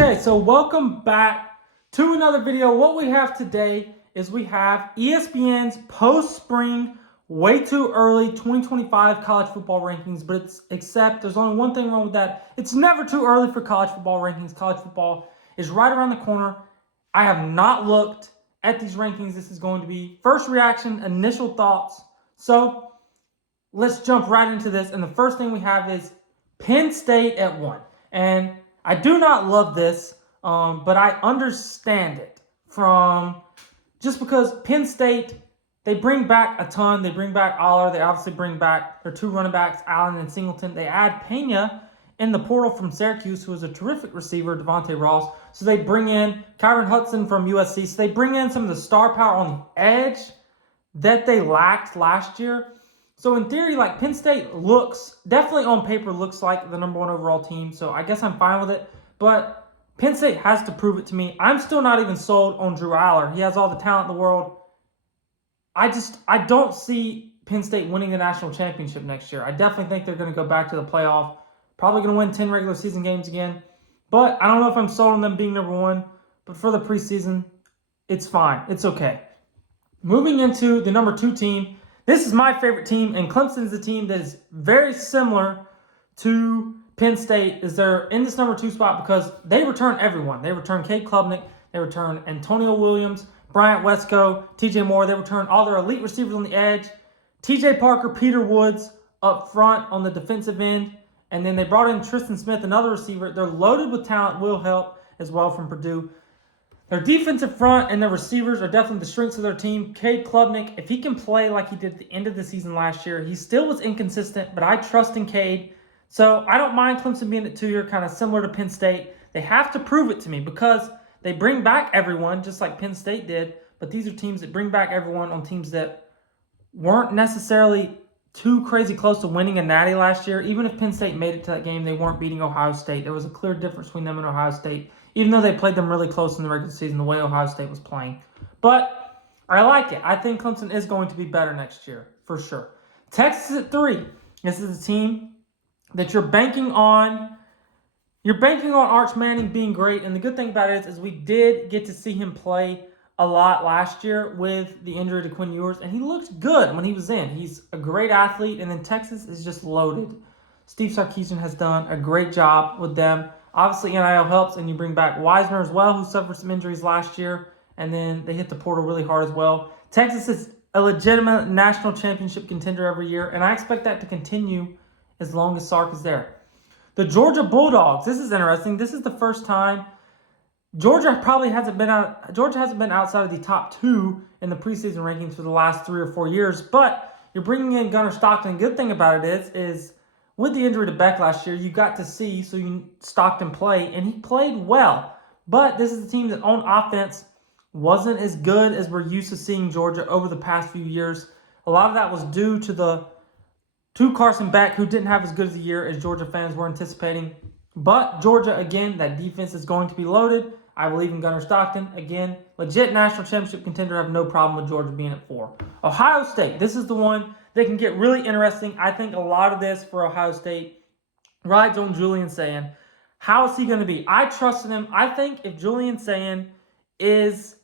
Okay, so welcome back to another video. What we have today is we have ESPN's post-spring, way too early 2025 college football rankings, but except there's only one thing wrong with that. It's never too early for college football rankings. College football is right around the corner. I have not looked at these rankings. This is going to be first reaction, initial thoughts. So let's jump right into this. And the first thing we have is Penn State at 1. And I do not love this, but I understand it from just because Penn State, they bring back a ton. They bring back Aller. They obviously bring back their two running backs, Allen and Singleton. They add Pena in the portal from Syracuse, who is a terrific receiver, Devontae Ross. So they bring in Kyron Hudson from USC. So they bring in some of the star power on the edge that they lacked last year. So in theory, like Penn State looks, definitely on paper, looks like the number one overall team. So I guess I'm fine with it. But Penn State has to prove it to me. I'm still not even sold on Drew Aller. He has all the talent in the world. I don't see Penn State winning the national championship next year. I definitely think they're going to go back to the playoff. Probably going to win 10 regular season games again. But I don't know if I'm sold on them being number one. But for the preseason, it's fine. It's okay. Moving into the number 2 team. This is my favorite team, and Clemson is a team that is very similar to Penn State. They're in this number 2 spot because they return everyone. They return Cade Klubnik. They return Antonio Williams, Bryant Wesco, TJ Moore. They return all their elite receivers on the edge. TJ Parker, Peter Woods up front on the defensive end. And then they brought in Tristan Smith, another receiver. They're loaded with talent, will help as well from Purdue. Their defensive front and their receivers are definitely the strengths of their team. Cade Klubnik, if he can play like he did at the end of the season last year, he still was inconsistent, but I trust in Cade. So I don't mind Clemson being at 2 here, kind of similar to Penn State. They have to prove it to me because they bring back everyone, just like Penn State did. But these are teams that bring back everyone on teams that weren't necessarily too crazy close to winning a natty last year. Even if Penn State made it to that game, they weren't beating Ohio State. There was a clear difference between them and Ohio State, even though they played them really close in the regular season, the way Ohio State was playing. But I like it. I think Clemson is going to be better next year, for sure. Texas at 3. This is a team that you're banking on. You're banking on Arch Manning being great. And the good thing about it is we did get to see him play a lot last year with the injury to Quinn Ewers. And he looked good when he was in. He's a great athlete. And then Texas is just loaded. Steve Sarkisian has done a great job with them. Obviously, NIL helps, and you bring back Wisner as well, who suffered some injuries last year, and then they hit the portal really hard as well. Texas is a legitimate national championship contender every year, and I expect that to continue as long as Sark is there. The Georgia Bulldogs. This is interesting. This is the first time Georgia hasn't been outside of the top 2 in the preseason rankings for the last 3 or 4 years, but you're bringing in Gunnar Stockton. Good thing about it is with the injury to Beck last year, you got to see Stockton play, and he played well. But this is a team that on offense wasn't as good as we're used to seeing Georgia over the past few years. A lot of that was due to Carson Beck, who didn't have as good as a year as Georgia fans were anticipating. But Georgia, again, that defense is going to be loaded. I believe in Gunnar Stockton. Again, legit national championship contender. I have no problem with Georgia being at 4. Ohio State, this is the one that can get really interesting. I think a lot of this for Ohio State rides on Julian Sayin. How is he going to be? I trusted him. I think if Julian Sayin is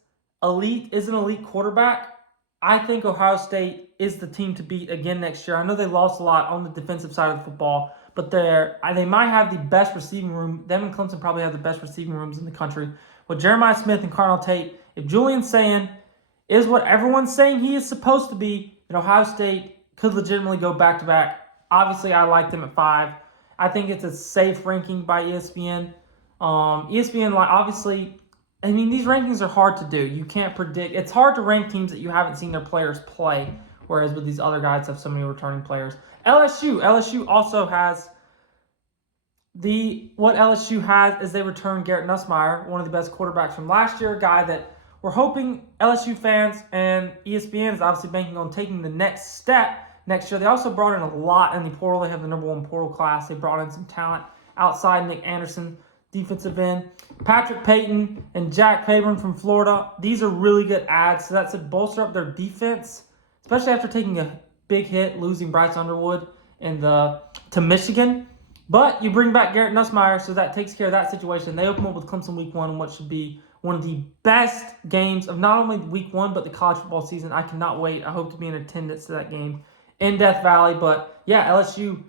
an elite quarterback, I think Ohio State is the team to beat again next year. I know they lost a lot on the defensive side of the football, but they might have the best receiving room. Them and Clemson probably have the best receiving rooms in the country. With Jeremiah Smith and Carnell Tate, if Julian Sayin is what everyone's saying he is supposed to be, then Ohio State could legitimately go back-to-back. Obviously, I like them at 5. I think it's a safe ranking by ESPN. ESPN, obviously, I mean, these rankings are hard to do. You can't predict. It's hard to rank teams that you haven't seen their players play, whereas with these other guys have so many returning players. LSU also has what LSU has is they return Garrett Nussmeier, one of the best quarterbacks from last year, a guy that we're hoping LSU fans and ESPN is obviously banking on taking the next step next year. They also brought in a lot in the portal. They have the number 1 portal class. They brought in some talent outside Nick Anderson, defensive end. Patrick Payton and Jack Payburn from Florida. These are really good adds. So that's to bolster up their defense, especially after taking a big hit, losing Bryce Underwood to Michigan. But you bring back Garrett Nussmeier, so that takes care of that situation. They open up with Clemson week 1 in what should be one of the best games of not only week 1, but the college football season. I cannot wait. I hope to be in attendance to that game in Death Valley. But yeah, LSU,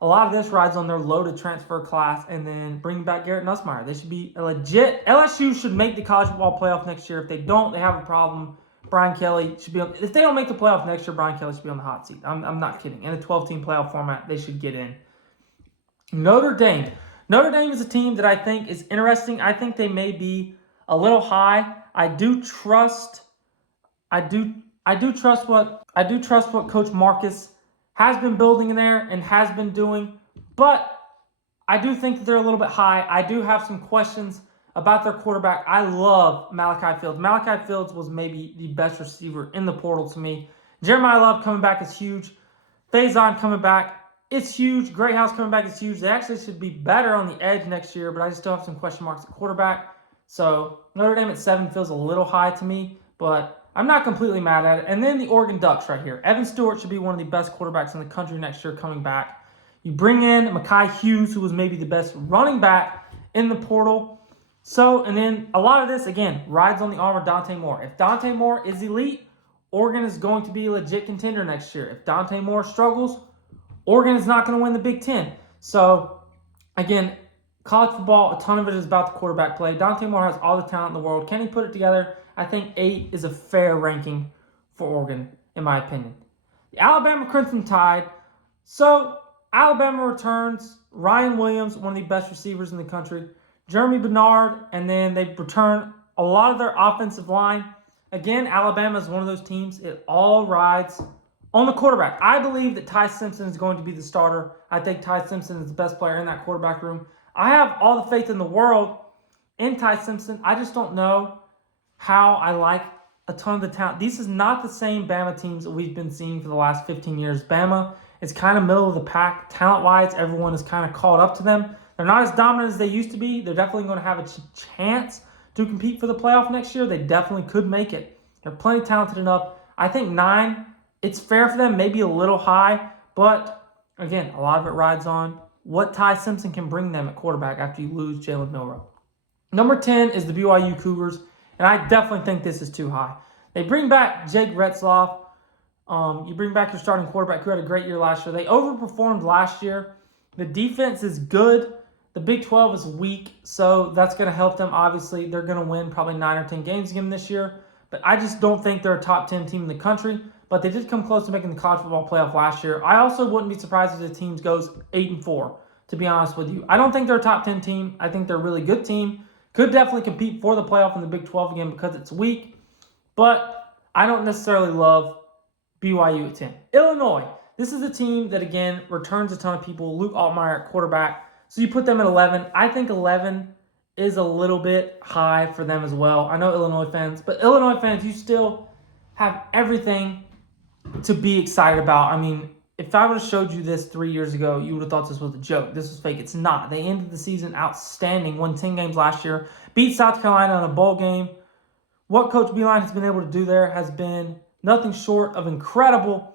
a lot of this rides on their loaded transfer class, and then bring back Garrett Nussmeier. They should be a legit. LSU should make the college football playoff next year. If they don't, they have a problem. Brian Kelly should be on. If they don't make the playoff next year, Brian Kelly should be on the hot seat. I'm not kidding. In a 12-team playoff format, they should get in. Notre Dame. Notre Dame is a team that I think is interesting. I think they may be a little high. I do trust what Coach Marcus has been building in there and has been doing, but I do think that they're a little bit high. I do have some questions about their quarterback. I love Malachi Fields. Malachi Fields was maybe the best receiver in the portal to me. Jeremiah Love coming back is huge. Faison coming back, it's huge. Greathouse coming back is huge. They actually should be better on the edge next year, but I still have some question marks at quarterback. So Notre Dame at 7 feels a little high to me, but I'm not completely mad at it. And then the Oregon Ducks right here. Evan Stewart should be one of the best quarterbacks in the country next year coming back. You bring in Mekhi Hughes, who was maybe the best running back in the portal. So, and then a lot of this, again, rides on the arm of Dante Moore. If Dante Moore is elite, Oregon is going to be a legit contender next year. If Dante Moore struggles, Oregon is not going to win the Big Ten. So, again, college football, a ton of it is about the quarterback play. Dante Moore has all the talent in the world. Can he put it together? I think 8 is a fair ranking for Oregon, in my opinion. The Alabama Crimson Tide. So, Alabama returns Ryan Williams, one of the best receivers in the country, Jeremy Bernard, and then they return a lot of their offensive line. Again, Alabama is one of those teams. It all rides on the quarterback. I believe that Ty Simpson is going to be the starter. I think Ty Simpson is the best player in that quarterback room. I have all the faith in the world in Ty Simpson. I just don't know how I like a ton of the talent. This is not the same Bama teams that we've been seeing for the last 15 years. Bama is kind of middle of the pack. Talent-wise, everyone is kind of caught up to them. They're not as dominant as they used to be. They're definitely going to have a chance to compete for the playoff next year. They definitely could make it. They're plenty talented enough. I think 9, it's fair for them, maybe a little high, but again, a lot of it rides on what Ty Simpson can bring them at quarterback after you lose Jalen Milroe. Number 10 is the BYU Cougars, and I definitely think this is too high. They bring back Jake Retzloff. You bring back your starting quarterback who had a great year last year. They overperformed last year. The defense is good. The Big 12 is weak, so that's going to help them. Obviously, they're going to win probably 9 or 10 games again this year, but I just don't think they're a top 10 team in the country. But they did come close to making the college football playoff last year. I also wouldn't be surprised if the team goes 8-4, to be honest with you. I don't think they're a top 10 team. I think they're a really good team. Could definitely compete for the playoff in the Big 12 again because it's weak. But I don't necessarily love BYU at 10. Illinois. This is a team that, again, returns a ton of people. Luke Altmaier at quarterback. So you put them at 11. I think 11 is a little bit high for them as well. I know Illinois fans, but Illinois fans, you still have everything to be excited about. I mean, if I would have showed you this 3 years ago, you would have thought this was a joke. This was fake. It's not. They ended the season outstanding, won 10 games last year, beat South Carolina in a bowl game. What Coach Beilein has been able to do there has been nothing short of incredible.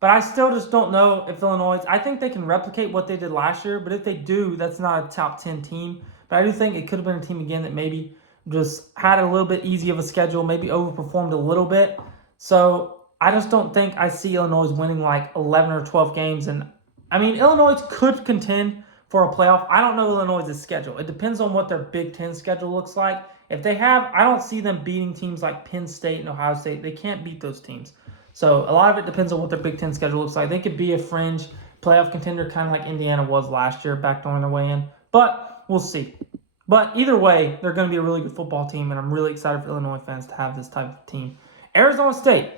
But I still just don't know if Illinois, I think they can replicate what they did last year, but if they do, that's not a top 10 team. But I do think it could have been a team again that maybe just had a little bit easy of a schedule, maybe overperformed a little bit. So I just don't think I see Illinois winning like 11 or 12 games. And I mean, Illinois could contend for a playoff. I don't know Illinois' schedule. It depends on what their Big Ten schedule looks like. If they have, I don't see them beating teams like Penn State and Ohio State. They can't beat those teams. So a lot of it depends on what their Big Ten schedule looks like. They could be a fringe playoff contender, kind of like Indiana was last year, backdooring their way in. But we'll see. But either way, they're going to be a really good football team, and I'm really excited for Illinois fans to have this type of team. Arizona State.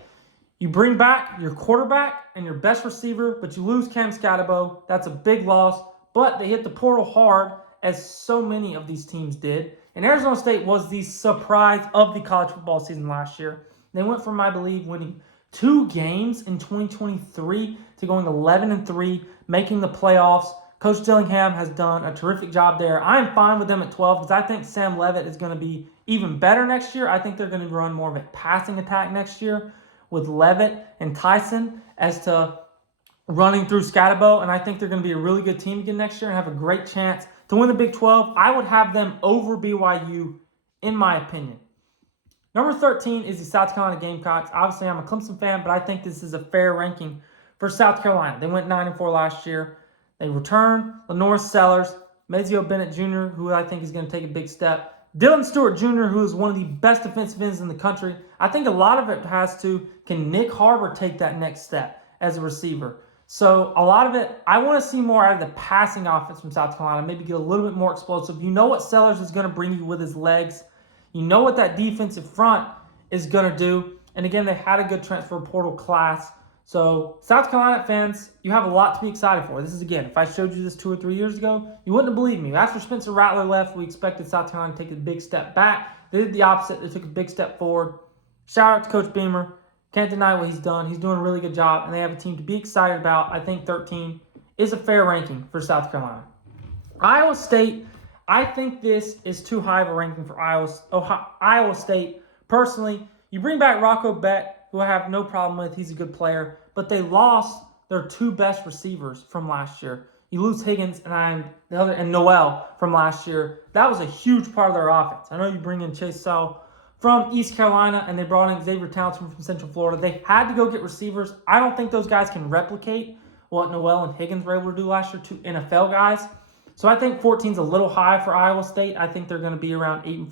You bring back your quarterback and your best receiver, but you lose Cam Scatterbo. That's a big loss, but they hit the portal hard, as so many of these teams did. And Arizona State was the surprise of the college football season last year. They went from, I believe, winning 2 games in 2023 to going 11-3, making the playoffs. Coach Dillingham has done a terrific job there. I'm fine with them at 12 because I think Sam Levitt is going to be even better next year. I think they're going to run more of a passing attack next year with Levitt and Tyson as to running through Scatterbo, and I think they're going to be a really good team again next year and have a great chance to win the Big 12. I would have them over BYU, in my opinion. Number 13 is the South Carolina Gamecocks. Obviously, I'm a Clemson fan, but I think this is a fair ranking for South Carolina. They went 9-4 last year. They returned Lenore Sellers, Mazio Bennett Jr., who I think is going to take a big step. Dylan Stewart Jr., who is one of the best defensive ends in the country. I think a lot of it has to, can Nick Harbor take that next step as a receiver? So a lot of it, I want to see more out of the passing offense from South Carolina, maybe get a little bit more explosive. You know what Sellers is going to bring you with his legs. You know what that defensive front is going to do. And again, they had a good transfer portal class. So South Carolina fans, you have a lot to be excited for. This is, again, if I showed you this 2 or 3 years ago, you wouldn't have believed me. After Spencer Rattler left, we expected South Carolina to take a big step back. They did the opposite. They took a big step forward. Shout out to Coach Beamer. Can't deny what he's done. He's doing a really good job, and they have a team to be excited about. I think 13 is a fair ranking for South Carolina. Iowa State, I think this is too high of a ranking for Iowa State. Personally, you bring back Rocco Beck, who I have no problem with. He's a good player. But they lost their 2 best receivers from last year. You lose Higgins and Noel from last year. That was a huge part of their offense. I know you bring in Chase Sell from East Carolina, and they brought in Xavier Townsend from Central Florida. They had to go get receivers. I don't think those guys can replicate what Noel and Higgins were able to do last year, 2 NFL guys. So I think 14 is a little high for Iowa State. I think they're going to be around 8-4,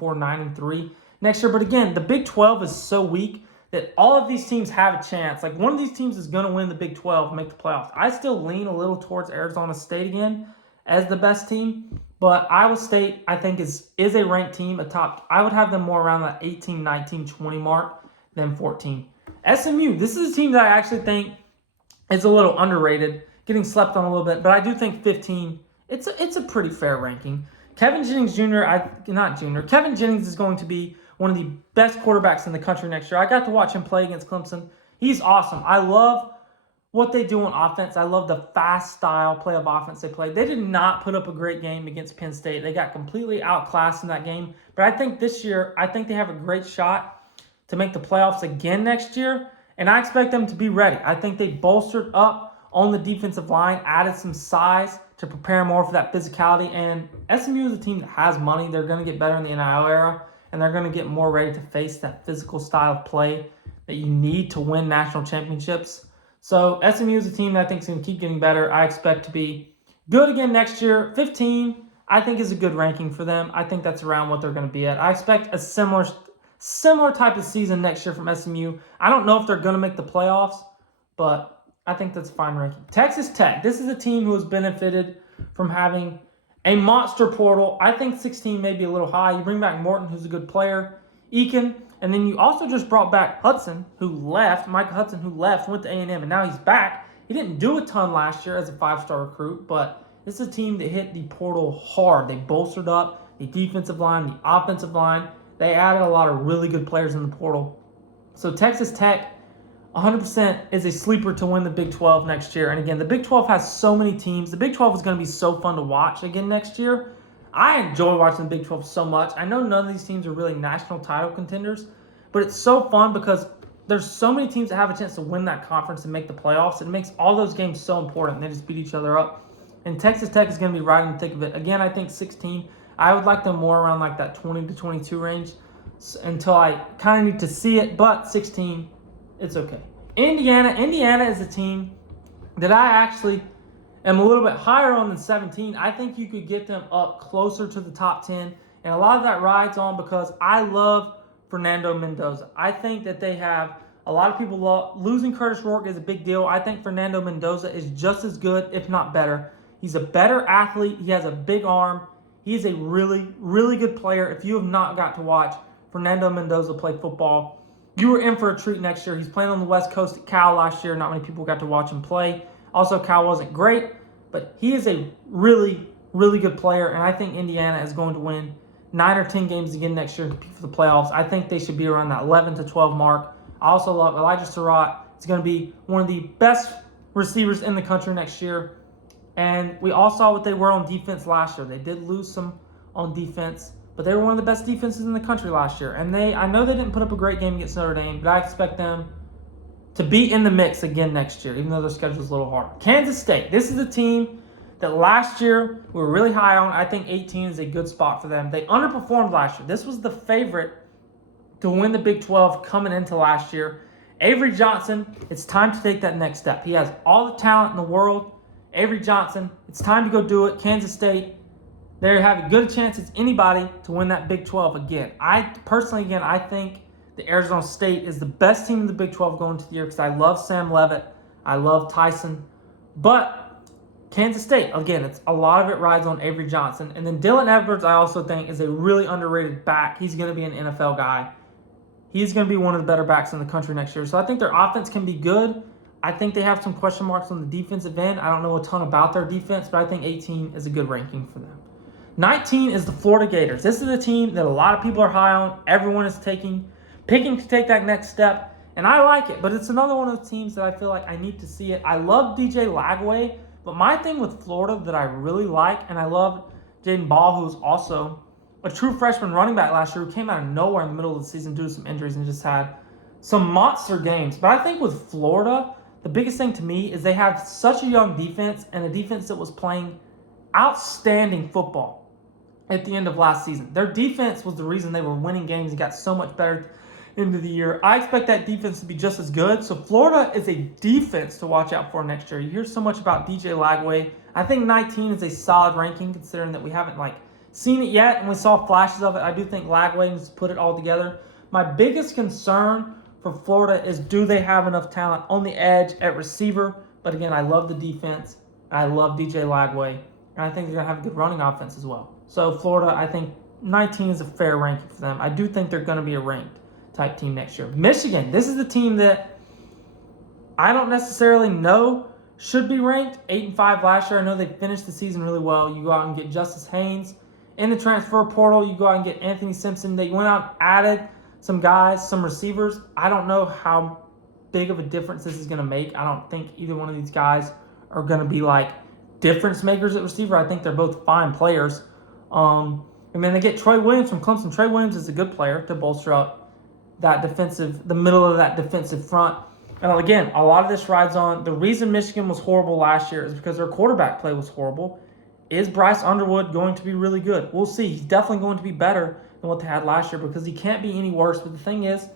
9-3 next year. But again, the Big 12 is so weak that all of these teams have a chance. Like, one of these teams is going to win the Big 12 and make the playoffs. I still lean a little towards Arizona State again as the best team. But Iowa State, I think, is a ranked team, a top. I would have them more around that 18, 19, 20 mark than 14. SMU, this is a team that I actually think is a little underrated, getting slept on a little bit. But I do think 15, it's a pretty fair ranking. Kevin Jennings Kevin Jennings is going to be one of the best quarterbacks in the country next year. I got to watch him play against Clemson. He's awesome. I love what they do on offense. I love the fast style play of offense they play. They did not put up a great game against Penn State. They got completely outclassed in that game. But I think this year, I think they have a great shot to make the playoffs again next year. And I expect them to be ready. I think they bolstered up on the defensive line, added some size to prepare more for that physicality. And SMU is a team that has money. They're going to get better in the NIL era, and they're going to get more ready to face that physical style of play that you need to win national championships. So SMU is a team that I think is going to keep getting better. I expect to be good again next year. 15, I think, is a good ranking for them. I think that's around what they're going to be at. I expect a similar type of season next year from SMU. I don't know if they're going to make the playoffs, but I think that's a fine ranking. Texas Tech, this is a team who has benefited from having a monster portal. I think 16 may be a little high. You bring back Morton, who's a good player, Eakin, and then you also just brought back Hudson, Mike Hudson, who left, went to A&M, and now he's back. He didn't do a ton last year as a 5-star recruit, but this is a team that hit the portal hard. They bolstered up the defensive line, the offensive line. They added a lot of really good players in the portal. So Texas Tech, 100% is a sleeper to win the Big 12 next year. And again, the Big 12 has so many teams. The Big 12 is going to be so fun to watch again next year. I enjoy watching the Big 12 so much. I know none of these teams are really national title contenders, but it's so fun because there's so many teams that have a chance to win that conference and make the playoffs. It makes all those games so important. They just beat each other up. And Texas Tech is going to be right in the thick of it. Again, I think 16. I would like them more around like that 20 to 22 range until I kind of need to see it. But 16, it's okay. Indiana is a team that I actually am a little bit higher on than 17. I think you could get them up closer to the top 10. And a lot of that rides on because I love Fernando Mendoza. I think that they have a lot of people losing Curtis Rourke is a big deal. I think Fernando Mendoza is just as good, if not better. He's a better athlete. He has a big arm. He is a really, really good player. If you have not got to watch Fernando Mendoza play football, you were in for a treat next year. He's playing on the West Coast at Cal last year. Not many people got to watch him play. Also, Cal wasn't great, but he is a really, really good player, and I think Indiana is going to win 9 or 10 games again next year for the playoffs. I think they should be around that 11 to 12 mark. I also love Elijah Surratt. He's going to be one of the best receivers in the country next year. And we all saw what they were on defense last year. They did lose some on defense, but they were one of the best defenses in the country last year. And I know they didn't put up a great game against Notre Dame, but I expect them to be in the mix again next year, even though their schedule is a little harder. Kansas State. This is a team that last year we were really high on. I think 18 is a good spot for them. They underperformed last year. This was the favorite to win the Big 12 coming into last year. Avery Johnson, it's time to take that next step. He has all the talent in the world. Avery Johnson, it's time to go do it. Kansas State, they have a good chance as anybody to win that Big 12 again. I think the Arizona State is the best team in the Big 12 going into the year because I love Sam Leavitt. I love Tyson. But Kansas State, again, a lot of it rides on Avery Johnson. And then Dylan Edwards, I also think, is a really underrated back. He's going to be an NFL guy. He's going to be one of the better backs in the country next year. So I think their offense can be good. I think they have some question marks on the defensive end. I don't know a ton about their defense, but I think 18 is a good ranking for them. 19 is the Florida Gators. This is a team that a lot of people are high on. Everyone is picking to take that next step, and I like it. But it's another one of those teams that I feel like I need to see it. I love DJ Lagway, but my thing with Florida that I really like, and I love Jaden Ball, who was also a true freshman running back last year who came out of nowhere in the middle of the season due to some injuries and just had some monster games. But I think with Florida, the biggest thing to me is they have such a young defense and a defense that was playing outstanding football at the end of last season. Their defense was the reason they were winning games and got so much better into the year. I expect that defense to be just as good. So Florida is a defense to watch out for next year. You hear so much about DJ Lagway. I think 19 is a solid ranking considering that we haven't seen it yet and we saw flashes of it. I do think Lagway needs to put it all together. My biggest concern for Florida is, do they have enough talent on the edge at receiver? But again, I love the defense. I love DJ Lagway. And I think they're going to have a good running offense as well. So Florida, I think 19 is a fair ranking for them. I do think they're going to be a ranked type team next year. Michigan, this is the team that I don't necessarily know should be ranked. 8-5 last year. I know they finished the season really well. You go out and get Justice Haynes in the transfer portal. You go out and get Anthony Simpson. They went out and added some guys, some receivers. I don't know how big of a difference this is going to make. I don't think either one of these guys are going to be difference makers at receiver. I think they're both fine players. And then they get Troy Williams from Clemson. Troy Williams is a good player to bolster up the middle of that defensive front. And again, a lot of this rides on the reason Michigan was horrible last year is because their quarterback play was horrible. Is Bryce Underwood going to be really good? We'll see. He's definitely going to be better than what they had last year because he can't be any worse. But the thing is,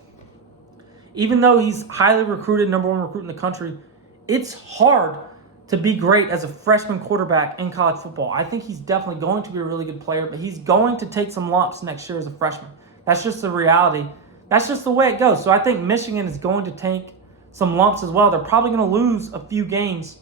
even though he's highly recruited, number one recruit in the country, it's hard to be great as a freshman quarterback in college football. I think he's definitely going to be a really good player, but he's going to take some lumps next year as a freshman. That's just the reality. That's just the way it goes. So I think Michigan is going to take some lumps as well. They're probably going to lose a few games,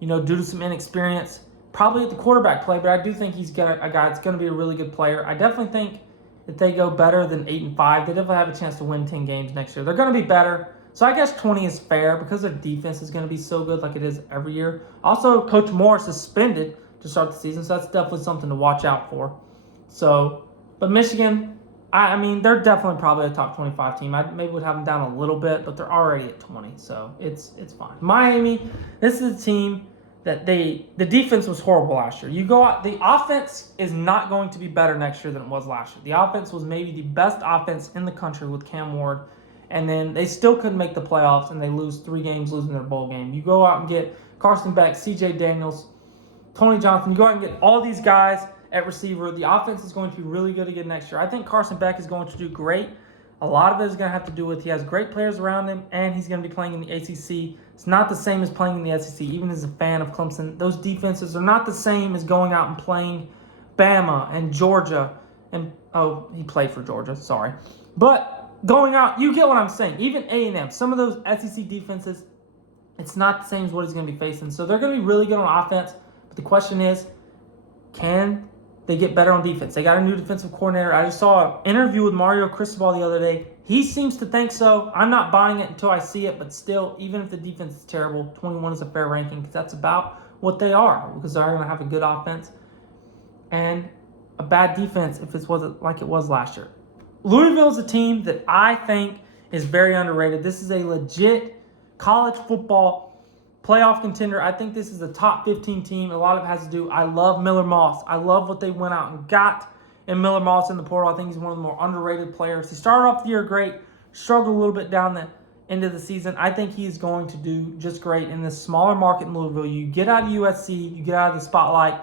due to some inexperience, probably at the quarterback play, but I do think he's got a guy that's going to be a really good player. I definitely think if they go better than 8-5, they definitely have a chance to win 10 games next year. They're going to be better. So I guess 20 is fair because their defense is going to be so good like it is every year. Also, Coach Moore suspended to start the season, so that's definitely something to watch out for. But Michigan, I mean, they're definitely probably a top 25 team. I maybe would have them down a little bit, but they're already at 20, so it's fine. Miami, this is a team that the defense was horrible last year. You go out, the offense is not going to be better next year than it was last year. The offense was maybe the best offense in the country with Cam Ward, and then they still couldn't make the playoffs, and they lose 3 games, losing their bowl game. You go out and get Carson Beck, CJ Daniels, Tony Johnson. You go out and get all these guys at receiver. The offense is going to be really good again next year. I think Carson Beck is going to do great. A lot of it is going to have to do with he has great players around him, and he's going to be playing in the ACC. It's not the same as playing in the SEC, even as a fan of Clemson. Those defenses are not the same as going out and playing Bama and Georgia. And, he played for Georgia, sorry. But going out, you get what I'm saying. Even A&M, some of those SEC defenses, it's not the same as what he's going to be facing. So they're going to be really good on offense. But the question is, can they get better on defense? They got a new defensive coordinator. I just saw an interview with Mario Cristobal the other day. He seems to think so. I'm not buying it until I see it, but still, even if the defense is terrible, 21 is a fair ranking because that's about what they are, because they're going to have a good offense and a bad defense if it wasn't like it was last year. Louisville is a team that I think is very underrated. This is a legit college football playoff contender. I think this is a top 15 team. A lot of it has to do, I love Miller Moss. I love what they went out and got in Miller Moss in the portal. I think he's one of the more underrated players. He started off the year great, struggled a little bit down into the season. I think he's going to do just great in this smaller market in Louisville. You get out of USC, you get out of the spotlight,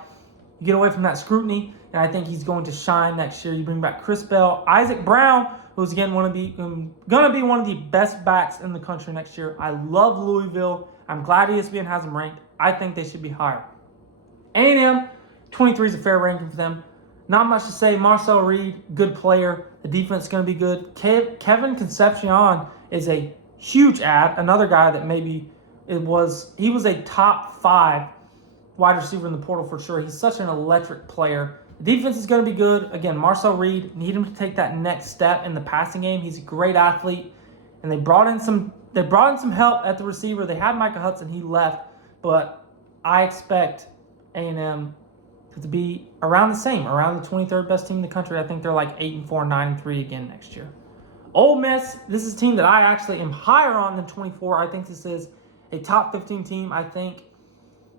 you get away from that scrutiny, and I think he's going to shine next year. You bring back Chris Bell, Isaac Brown, who's again going to be one of the best backs in the country next year. I love Louisville. I'm glad ESPN has them ranked. I think they should be higher. A&M, 23 is a fair ranking for them. Not much to say. Marcel Reed, good player. The defense is going to be good. Kevin Concepcion is a huge add. Another guy that he was a top 5 wide receiver in the portal for sure. He's such an electric player. The defense is going to be good. Again, Marcel Reed, need him to take that next step in the passing game. He's a great athlete. And they brought in some help at the receiver. They had Micah Hudson. He left. But I expect A&M to be around the 23rd best team in the country. I think they're like 8-4, 9-3 again next year. Ole Miss, this is a team that I actually am higher on than 24. I think this is a top 15 team. I think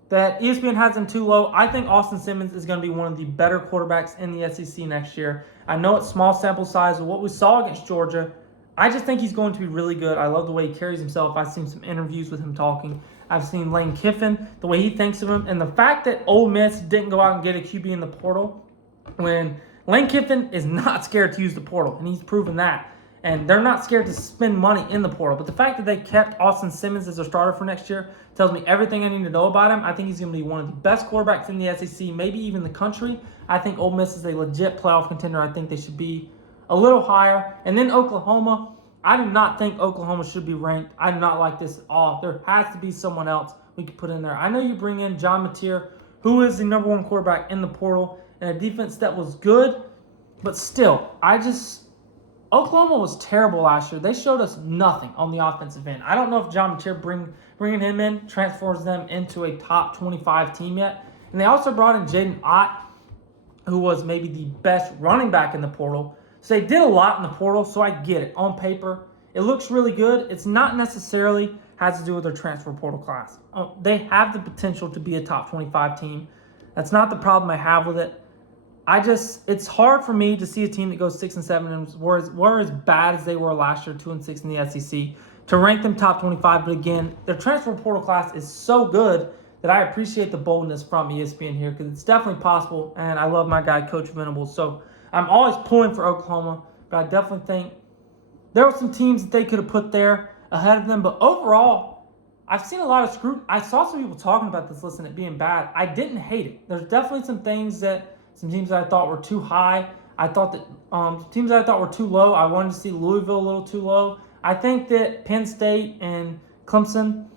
that ESPN has them too low. I think Austin Simmons is going to be one of the better quarterbacks in the SEC next year. I know it's small sample size of what we saw against Georgia. I just think he's going to be really good. I love the way he carries himself. I've seen some interviews with him talking. I've seen Lane Kiffin, the way he thinks of him. And the fact that Ole Miss didn't go out and get a QB in the portal, when Lane Kiffin is not scared to use the portal, and he's proven that. And they're not scared to spend money in the portal. But the fact that they kept Austin Simmons as a starter for next year tells me everything I need to know about him. I think he's going to be one of the best quarterbacks in the SEC, maybe even the country. I think Ole Miss is a legit playoff contender. I think they should be a little higher. And then Oklahoma. I do not think Oklahoma should be ranked. I do not like this at all. There has to be someone else we could put in there. I know you bring in John Mateer, who is the number 1 quarterback in the portal, and a defense that was good, but still, Oklahoma was terrible last year. They showed us nothing on the offensive end. I don't know if John Mateer bringing him in transforms them into a top 25 team yet. And they also brought in Jaden Ott, who was maybe the best running back in the portal. So they did a lot in the portal, so I get it. On paper, it looks really good. It's not necessarily has to do with their transfer portal class. They have the potential to be a top 25 team. That's not the problem I have with it. It's hard for me to see a team that goes 6-7 and were as bad as they were last year, 2-6 in the SEC, to rank them top 25. But again, their transfer portal class is so good that I appreciate the boldness from ESPN here, because it's definitely possible. And I love my guy, Coach Venables. So I'm always pulling for Oklahoma, but I definitely think there were some teams that they could have put there ahead of them. But overall, I've seen a lot of scrutiny. I saw some people talking about this list and it being bad. I didn't hate it. There's definitely some teams that I thought were too high. I thought that teams that I thought were too low. I wanted to see Louisville a little too low. I think that Penn State and Clemson,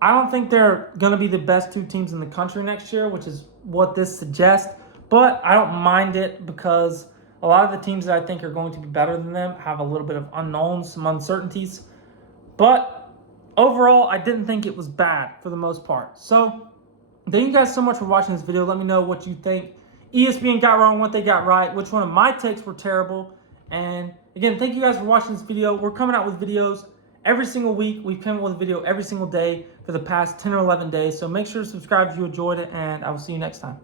I don't think they're going to be the best 2 teams in the country next year, which is what this suggests. But I don't mind it, because a lot of the teams that I think are going to be better than them have a little bit of unknowns, some uncertainties. But overall, I didn't think it was bad for the most part. So thank you guys so much for watching this video. Let me know what you think ESPN got wrong, what they got right, which one of my takes were terrible. And again, thank you guys for watching this video. We're coming out with videos every single week. We've come out with a video every single day for the past 10 or 11 days. So make sure to subscribe if you enjoyed it, and I will see you next time.